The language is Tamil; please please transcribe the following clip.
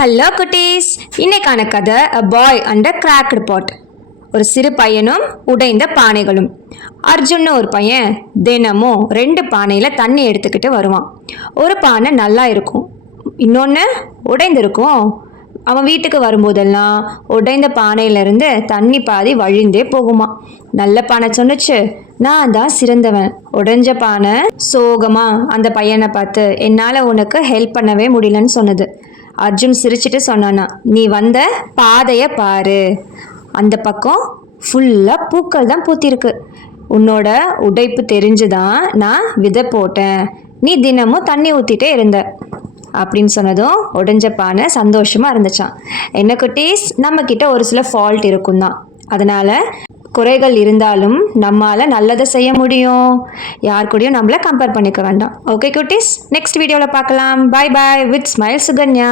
ஹலோ குட்டீஸ், இன்னைக்கான கதை அ பாய் அண்ட் அ கிராக்டு பாட். ஒரு சிறு பையனும் உடைந்த பானைகளும். அர்ஜுன்னு ஒரு பையன் தினமும் 2 பானையில் தண்ணி எடுத்துக்கிட்டு வருவான். ஒரு பானை நல்லா இருக்கும், இன்னொன்று உடைந்திருக்கும். அவன் வீட்டுக்கு வரும்போதெல்லாம் உடைந்த பானையிலேருந்து தண்ணி பாதி வழிந்தே போகுமா. நல்ல பானை சொன்னுச்சு, நான் தான் சிறந்தவன். உடைஞ்ச பானை சோகமா அந்த பையனை பார்த்து, என்னால் உனக்கு ஹெல்ப் பண்ணவே முடியலன்னு சொன்னது. அர்ஜுன் சிரிச்சிட்டு சொன்னானா, நீ வந்த பாதையை பாரு, அந்த பக்கம் ஃபுல்லாக பூக்கள் தான் பூத்திருக்கு. உன்னோட உடைப்பு தெரிஞ்சுதான் நான் விதை போட்டேன், நீ தினமும் தண்ணி ஊற்றிட்டே இருந்த அப்படின்னு சொன்னதும் உடைஞ்ச பானை சந்தோஷமாக இருந்துச்சான். என்ன குட்டீஸ், நம்மக்கிட்ட ஒரு சில ஃபால்ட் இருக்கும் தான், அதனால் குறைகள் இருந்தாலும் நம்மளால் நல்லதை செய்ய முடியும். யார் கூடயும் நம்மளை கம்பேர் பண்ணிக்க வேண்டாம். ஓகே குட்டீஸ், நெக்ஸ்ட் வீடியோவில் பார்க்கலாம். பாய் பாய் வித் ஸ்மைல் சுகன்யா.